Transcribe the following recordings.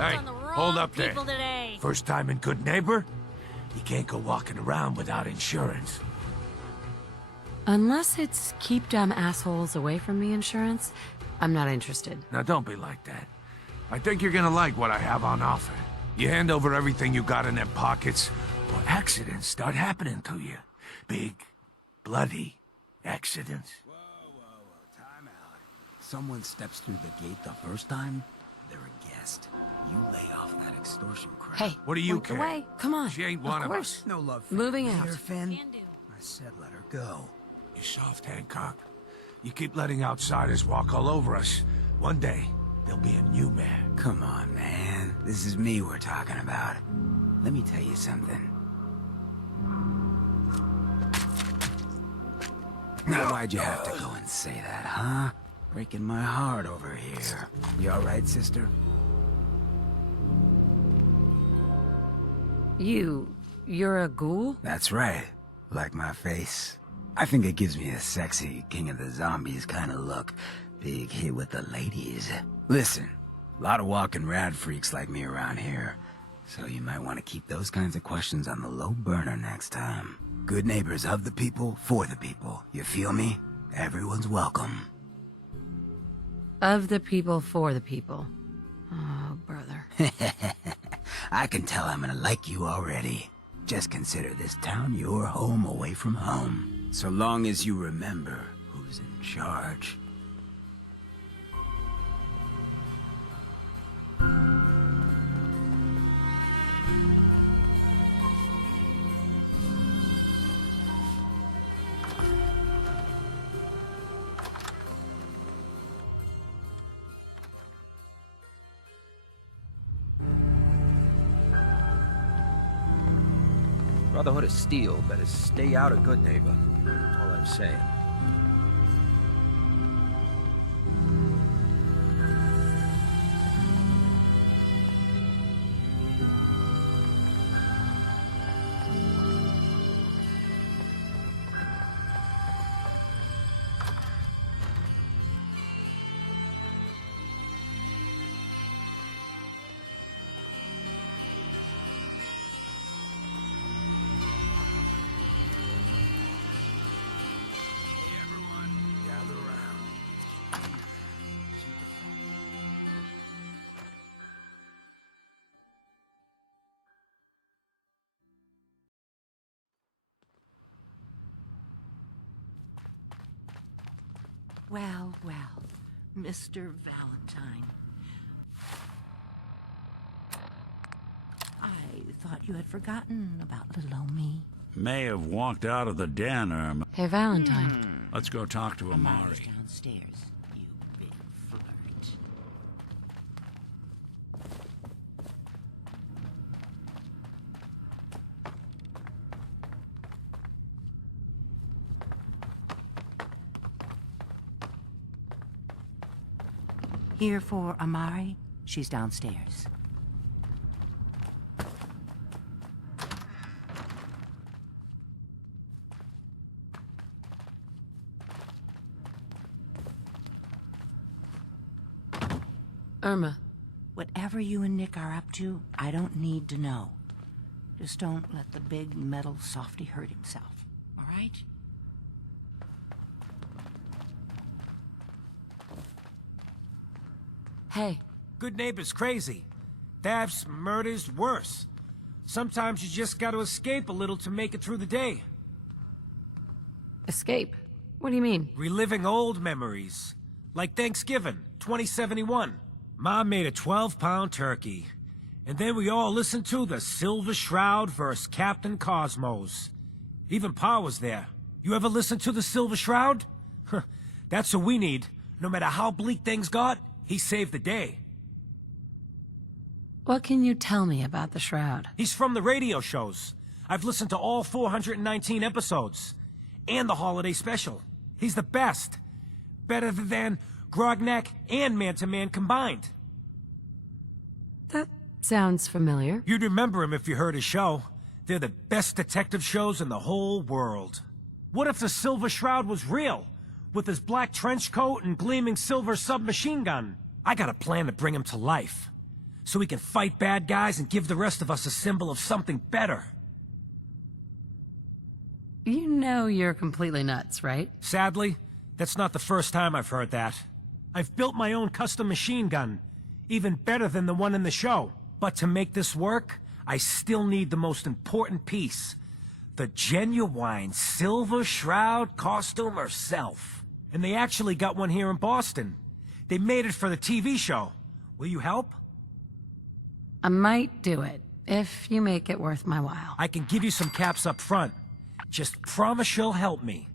Hey, on the wrong hold up there. people today. First time in Goodneighbor? You can't go walking around without insurance. Unless it's keep dumb assholes away from me insurance, I'm not interested. Now don't be like that. I think you're gonna like what I have on offer. You hand over everything you got in them pockets, or accidents start happening to you. Big, bloody accidents. Whoa, time out. Someone steps through the gate the first time, they're a guest. You lay off that extortion crap. Hey, What do you point care? away. Come on. She ain't one of us. No love for Moving you out. here, Finn. Can do. I said let her go. You're soft, Hancock. You keep letting outsiders walk all over us. One day, there'll be a new man. Come on, man. This is me we're talking about. Let me tell you something. Now, why'd you have to go and say that, huh? Breaking my heart over here. You all right, sister? You're a ghoul? That's right. Like my face. I think it gives me a sexy King of the Zombies kind of look. Big hit with the ladies. Listen, a lot of walking rad freaks like me around here. So you might want to keep those kinds of questions on the low burner next time. Good neighbors of the people, for the people. You feel me? Everyone's welcome. Of the people, for the people. Oh, brother. I can tell I'm gonna like you already. Just consider this town your home away from home. So long as you remember who's in charge. Brotherhood of Steel better stay out of Goodneighbor. All I'm saying. Well, well, Mr. Valentine. I thought you had forgotten about little old me. May have walked out of the den, Hey, Valentine. Let's go talk to Amari's Amari. downstairs, you big flirt. Here for Amari? She's downstairs. Irma. Whatever you and Nick are up to, I don't need to know. Just don't let the big metal softy hurt himself, all right? Hey. Goodneighbor's crazy. Thefts, murders, worse. Sometimes you just gotta escape a little to make it through the day. Escape? What do you mean? Reliving old memories. Like Thanksgiving, 2071. Mom made a 12-pound turkey. And then we all listened to the Silver Shroud vs. Captain Cosmos. Even Pa was there. You ever listen to the Silver Shroud? That's what we need. No matter how bleak things got, he saved the day. What can you tell me about the Shroud? He's from the radio shows. I've listened to all 419 episodes. And the holiday special. He's the best. Better than Grognak and Man-to-Man combined. That sounds familiar. You'd remember him if you heard his show. They're the best detective shows in the whole world. What if the Silver Shroud was real? With his black trench coat and gleaming silver submachine gun? I got a plan to bring him to life. so we can fight bad guys and give the rest of us a symbol of something better. You know you're completely nuts, right? Sadly, that's not the first time I've heard that. I've built my own custom machine gun, even better than the one in the show. But to make this work, I still need the most important piece. The genuine Silver Shroud costume herself. And they actually got one here in Boston. They made it for the TV show. Will you help? I might do it, if you make it worth my while. I can give you some caps up front. Just promise you'll help me.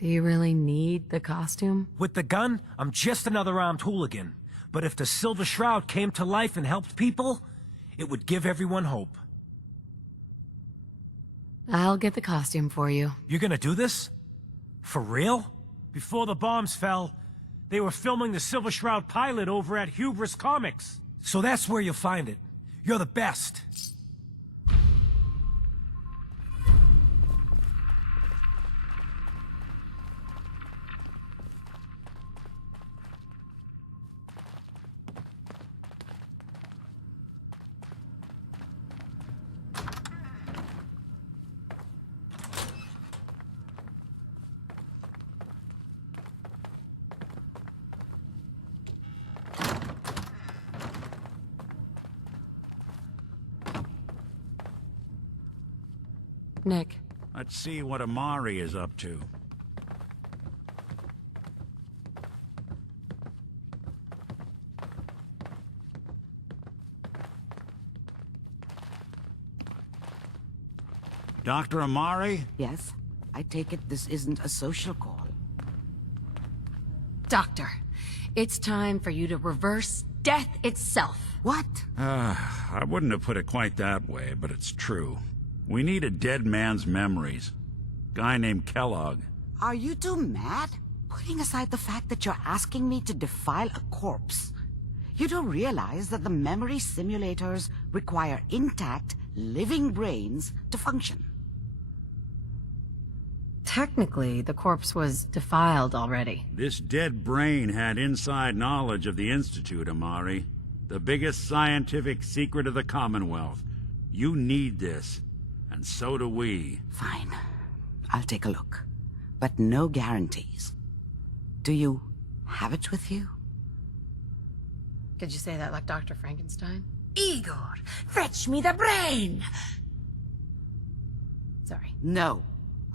Do you really need the costume? With the gun, I'm just another armed hooligan. But if the Silver Shroud came to life and helped people, it would give everyone hope. I'll get the costume for you. You're gonna do this? For real? Before the bombs fell, they were filming the Silver Shroud pilot over at Hubris Comics. So that's where you'll find it. You're the best. Nick, Let's see what Amari is up to. Dr. Amari? Yes? I take it this isn't a social call. Doctor, it's time for you to reverse death itself. What? I wouldn't have put it quite that way, but it's true. We need a dead man's memories. Guy named Kellogg. Are you two mad? Putting aside the fact that you're asking me to defile a corpse, you don't realize that the memory simulators require intact, living brains to function. Technically, the corpse was defiled already. This dead brain had inside knowledge of the Institute, Amari. The biggest scientific secret of the Commonwealth. You need this, and so do we. Fine. I'll take a look. But no guarantees. Do you have it with you? Could you say that like Dr. Frankenstein? Igor, fetch me the brain! Sorry. No,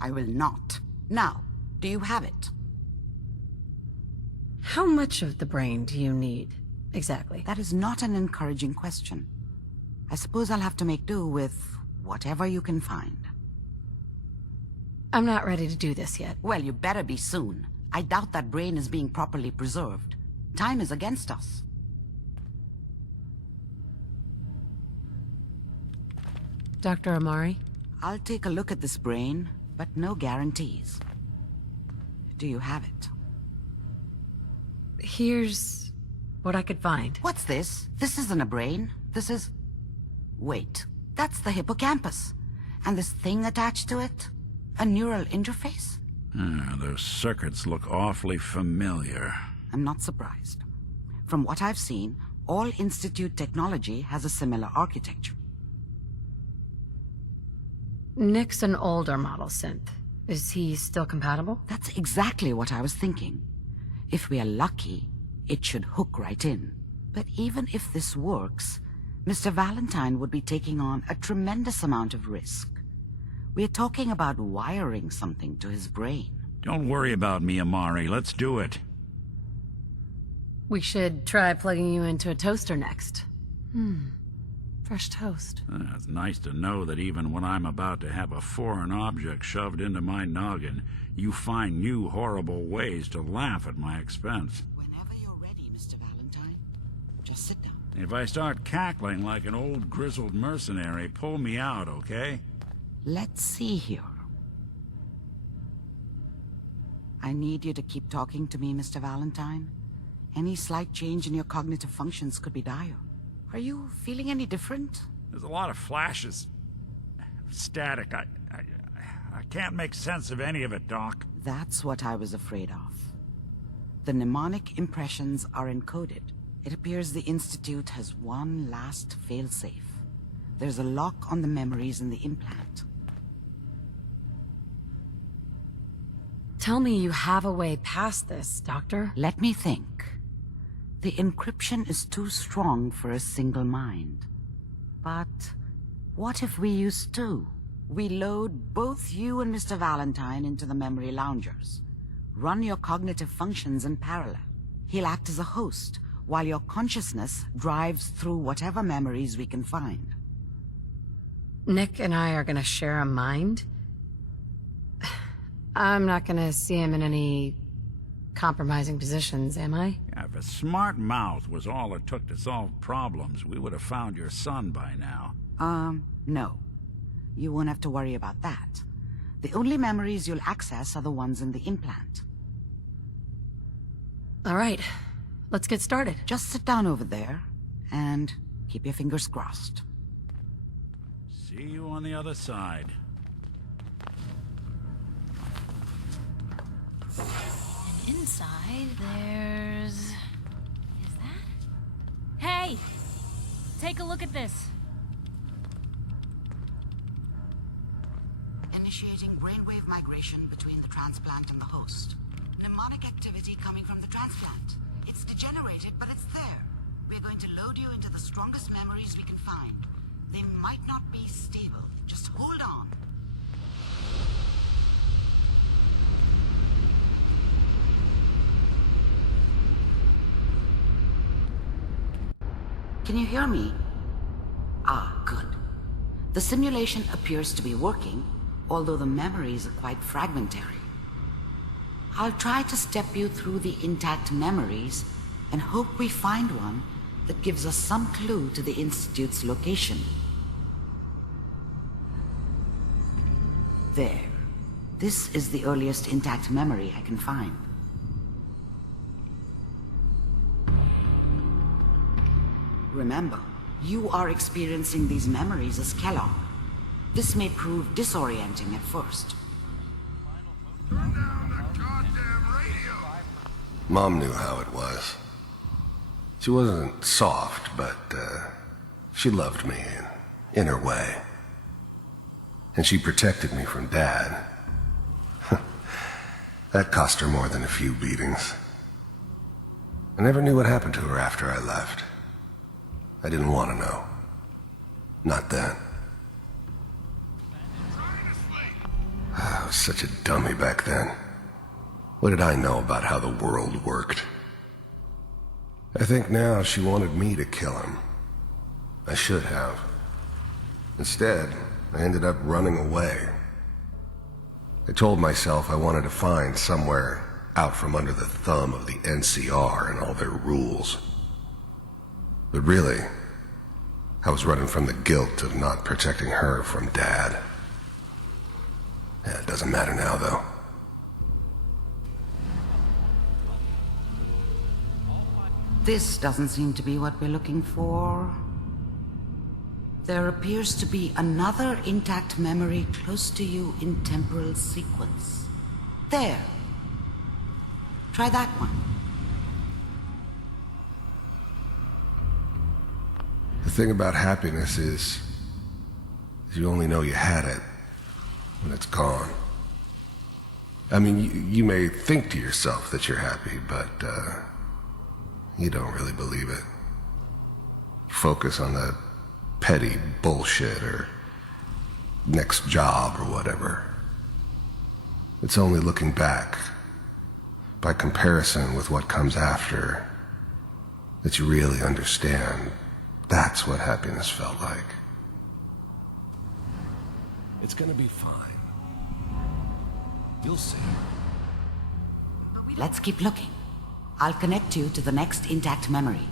I will not. Now, do you have it? How much of the brain do you need, exactly? That is not an encouraging question. I suppose I'll have to make do with whatever you can find. I'm not ready to do this yet. Well, you better be soon. I doubt that brain is being properly preserved. Time is against us. Dr. Amari? I'll take a look at this brain, but no guarantees. Do you have it? Here's what I could find. What's this? This isn't a brain. This is... Wait, that's the hippocampus. And this thing attached to it? A neural interface? Those circuits look awfully familiar. I'm not surprised. From what I've seen, all Institute technology has a similar architecture. Nick's an older model synth. Is he still compatible? That's exactly what I was thinking. If we are lucky, it should hook right in. But even if this works, Mr. Valentine would be taking on a tremendous amount of risk. We are talking about wiring something to his brain. Don't worry about me, Amari. Let's do it. We should try plugging you into a toaster next. Fresh toast. It's nice to know that even when I'm about to have a foreign object shoved into my noggin, you find new horrible ways to laugh at my expense. Whenever you're ready, Mr. Valentine, just sit down. If I start cackling like an old grizzled mercenary, pull me out, okay? Let's see here. I need you to keep talking to me, Mr. Valentine. Any slight change in your cognitive functions could be dire. Are you feeling any different? There's a lot of flashes. Static. I can't make sense of any of it, Doc. That's what I was afraid of. The mnemonic impressions are encoded. It appears the Institute has one last failsafe. There's a lock on the memories in the implant. Tell me you have a way past this, Doctor. Let me think. The encryption is too strong for a single mind. But what if we use two? We load both you and Mr. Valentine into the memory loungers. Run your cognitive functions in parallel. He'll act as a host, while your consciousness drives through whatever memories we can find. Nick and I are gonna share a mind? I'm not gonna see him in any compromising positions, am I? Yeah, if a smart mouth was all it took to solve problems, we would have found your son by now. No. You won't have to worry about that. The only memories you'll access are the ones in the implant. All right, let's get started. Just sit down over there, and keep your fingers crossed. See you on the other side. And inside, there's... Is that? Hey! Take a look at this. Initiating brainwave migration between the transplant and the host. Mnemonic activity coming from the transplant. It's degenerated, but it's there. We're going to load you into the strongest memories we can find. They might not be stable. Just hold on. Can you hear me? Ah, good. The simulation appears to be working, although the memories are quite fragmentary. I'll try to step you through the intact memories and hope we find one that gives us some clue to the Institute's location. There. This is the earliest intact memory I can find. Remember, you are experiencing these memories as Kellogg. This may prove disorienting at first. Mom knew how it was. She wasn't soft, but she loved me in her way. And she protected me from Dad. That cost her more than a few beatings. I never knew what happened to her after I left. I didn't want to know. Not then. I was such a dummy back then. What did I know about how the world worked? I think now she wanted me to kill him. I should have. Instead, I ended up running away. I told myself I wanted to find somewhere out from under the thumb of the NCR and all their rules. But really, I was running from the guilt of not protecting her from Dad. Yeah, it doesn't matter now, though. This doesn't seem to be what we're looking for. There appears to be another intact memory close to you in temporal sequence. There. Try that one. The thing about happiness is you only know you had it when it's gone. I mean, you may think to yourself that you're happy, but you don't really believe it. Focus on the petty bullshit or next job or whatever. It's only looking back, by comparison with what comes after, that you really understand that's what happiness felt like. It's gonna be fine. You'll see. Let's keep looking. I'll connect you to the next intact memory.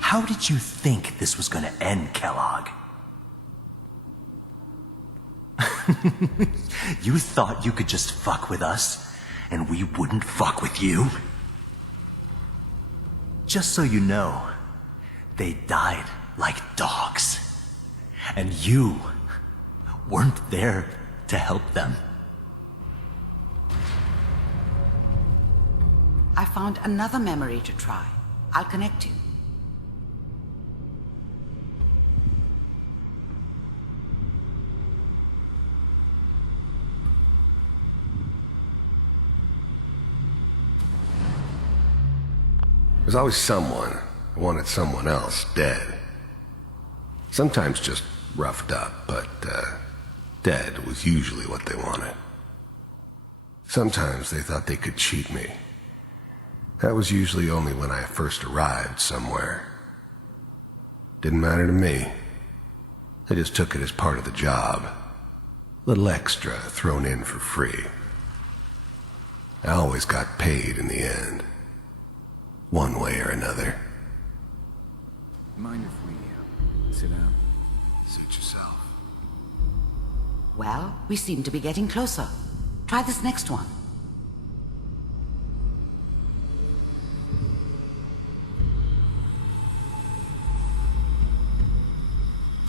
How did you think this was gonna end, Kellogg? You thought you could just fuck with us, and we wouldn't fuck with you? Just so you know, they died like dogs. And you weren't there to help them. I found another memory to try. I'll connect you. There's always someone who wanted someone else dead. Sometimes just roughed up, but dead was usually what they wanted. Sometimes they thought they could cheat me. That was usually only when I first arrived somewhere. Didn't matter to me. I just took it as part of the job. A little extra thrown in for free. I always got paid in the end. One way or another. Mind if we sit down? Suit yourself. Well, we seem to be getting closer. Try this next one.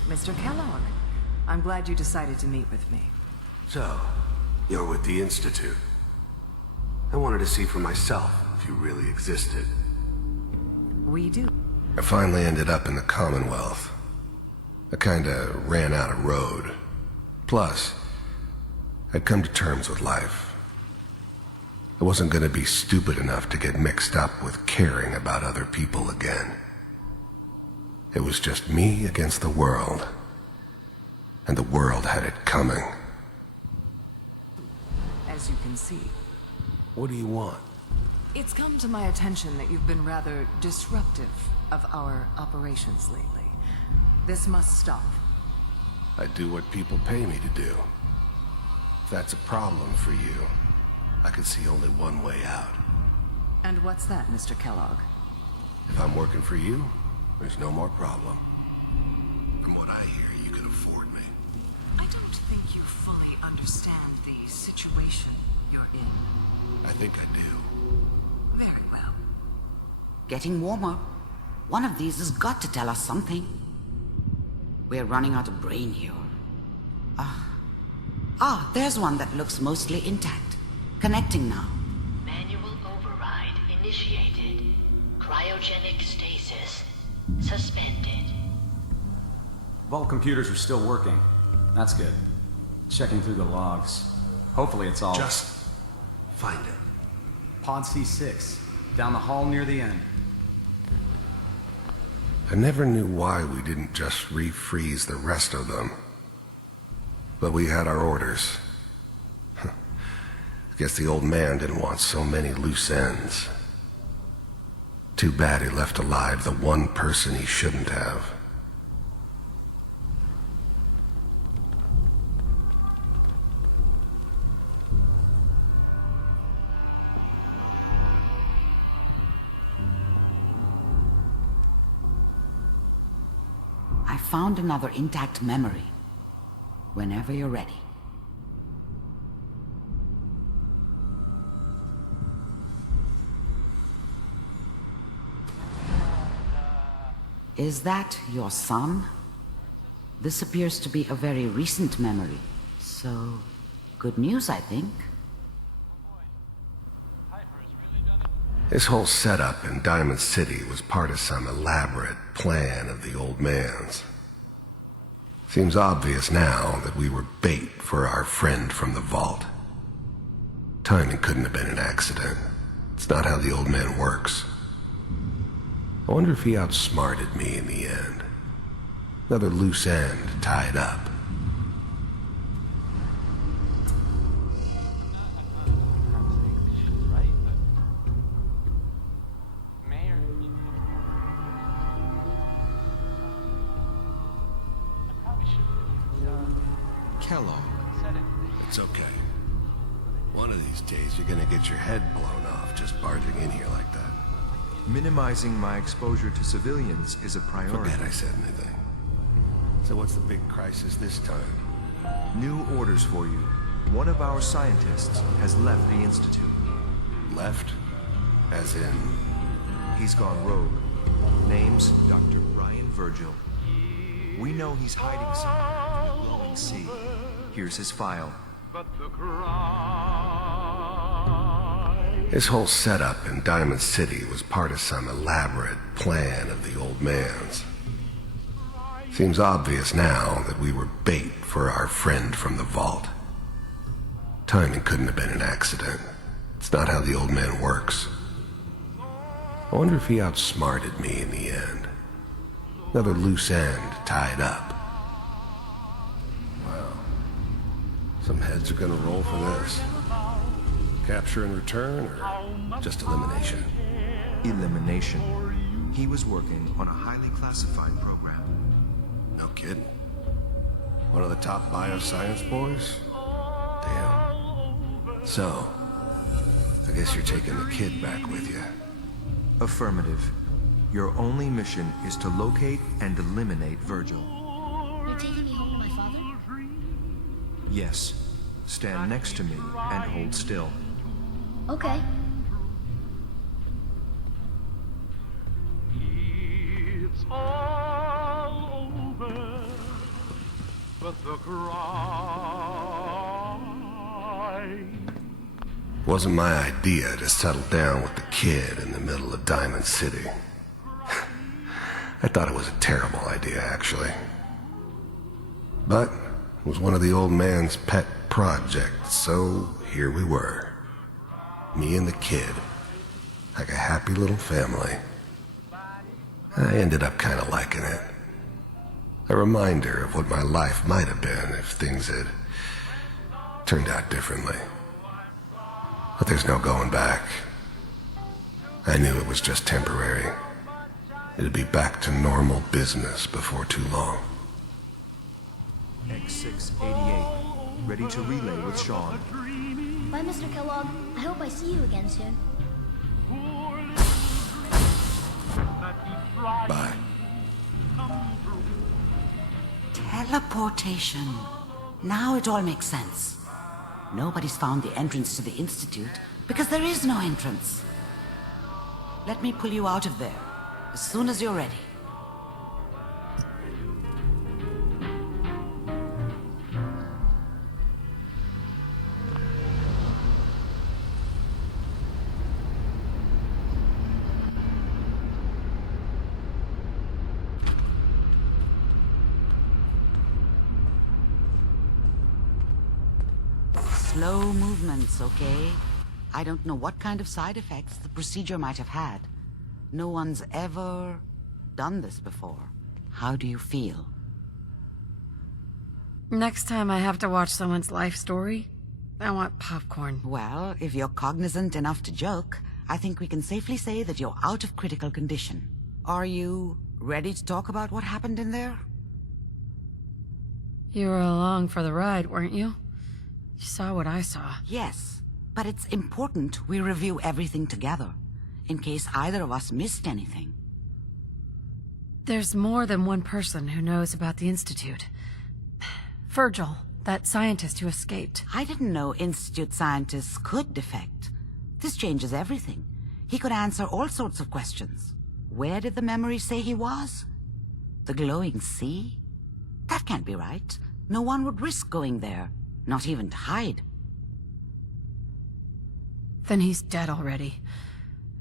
Mr. Kellogg, I'm glad you decided to meet with me. So, you're with the Institute. I wanted to see for myself if you really existed. We do. I finally ended up in the Commonwealth. I kinda ran out of road. Plus, I'd come to terms with life. I wasn't gonna be stupid enough to get mixed up with caring about other people again. It was just me against the world. And the world had it coming. As you can see. What do you want? It's come to my attention that you've been rather disruptive of our operations lately. This must stop. I do what people pay me to do. If that's a problem for you, I could see only one way out. And what's that, Mr. Kellogg? If I'm working for you, there's no more problem. From what I hear, you can afford me. I don't think you fully understand the situation you're in. I think I do. Very well. Getting warmer. One of these has got to tell us something. We're running out of brain here. There's one that looks mostly intact. Connecting now. Manual override initiated. Cryogenic stasis suspended. Vault computers are still working. That's good. Checking through the logs. Hopefully it's all... Just find it. Pod C6. Down the hall near the end. I never knew why we didn't just refreeze the rest of them. But we had our orders. I guess the old man didn't want so many loose ends. Too bad he left alive the one person he shouldn't have. I found another intact memory. Whenever you're ready. Is that your son? This appears to be a very recent memory. So, good news, I think. This whole setup in Diamond City was part of some elaborate plan of the old man's. Seems obvious now that we were bait for our friend from the vault. Timing couldn't have been an accident. It's not how the old man works. I wonder if he outsmarted me in the end. Another loose end tied up. Kellogg. It's okay. One of these days you're gonna get your head blown off just barging in here like that. Minimizing my exposure to civilians is a priority. Forget I said anything. So what's the big crisis this time? New orders for you. One of our scientists has left the Institute. Left? As in... He's gone rogue. Name's Dr. Virgil. We know he's hiding somewhere in the glowing sea. Here's his file. His whole setup in Diamond City was part of some elaborate plan of the old man's. Seems obvious now that we were bait for our friend from the vault. Timing couldn't have been an accident. It's not how the old man works. I wonder if he outsmarted me in the end. Another loose end tied up. Wow. Some heads are gonna roll for this. Capture and return, or just elimination? Elimination. He was working on a highly classified program. No kidding. One of the top bioscience boys? Damn. So, I guess you're taking the kid back with you. Affirmative. Your only mission is to locate and eliminate Virgil. You're taking me home to my father? Yes. Stand next to me and hold still. Okay. It's all over, but the cry. Wasn't my idea to settle down with the kid in the middle of Diamond City. I thought it was a terrible idea, actually. But it was one of the old man's pet projects, so here we were. Me and the kid, like a happy little family. I ended up kind of liking it. A reminder of what my life might have been if things had turned out differently. But there's no going back. I knew it was just temporary. It'd be back to normal business before too long. X688, ready to relay with Sean. Bye, Mr. Kellogg. I hope I see you again soon. Bye. Teleportation. Now it all makes sense. Nobody's found the entrance to the Institute because there is no entrance. Let me pull you out of there as soon as you're ready. Slow movements, okay? I don't know what kind of side effects the procedure might have had. No one's ever done this before. How do you feel? Next time I have to watch someone's life story, I want popcorn. Well, if you're cognizant enough to joke, I think we can safely say that you're out of critical condition. Are you ready to talk about what happened in there? You were along for the ride, weren't you? You saw what I saw. Yes, but it's important we review everything together, in case either of us missed anything. There's more than one person who knows about the Institute. Virgil, that scientist who escaped. I didn't know Institute scientists could defect. This changes everything. He could answer all sorts of questions. Where did the memory say he was? The glowing sea? That can't be right. No one would risk going there. Not even to hide. Then he's dead already.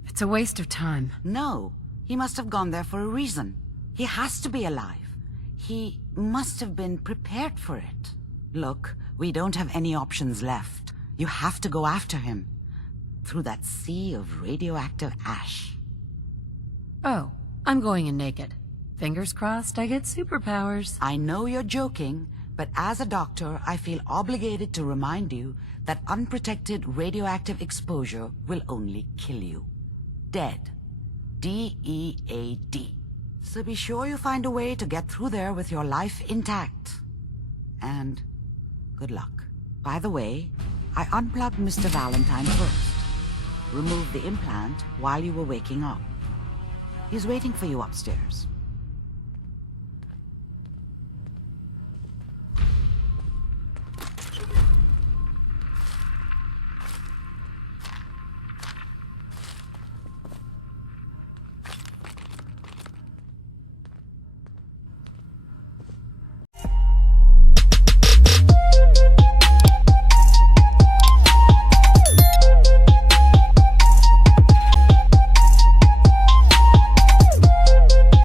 It's a waste of time. No, he must have gone there for a reason. He has to be alive. He must have been prepared for it. Look, we don't have any options left. You have to go after him. Through that sea of radioactive ash. Oh, I'm going in naked. Fingers crossed I get superpowers. I know you're joking, but as a doctor, I feel obligated to remind you that unprotected radioactive exposure will only kill you. Dead. D-E-A-D. So be sure you find a way to get through there with your life intact. And good luck. By the way, I unplugged Mr. Valentine first. Removed the implant while you were waking up. He's waiting for you upstairs.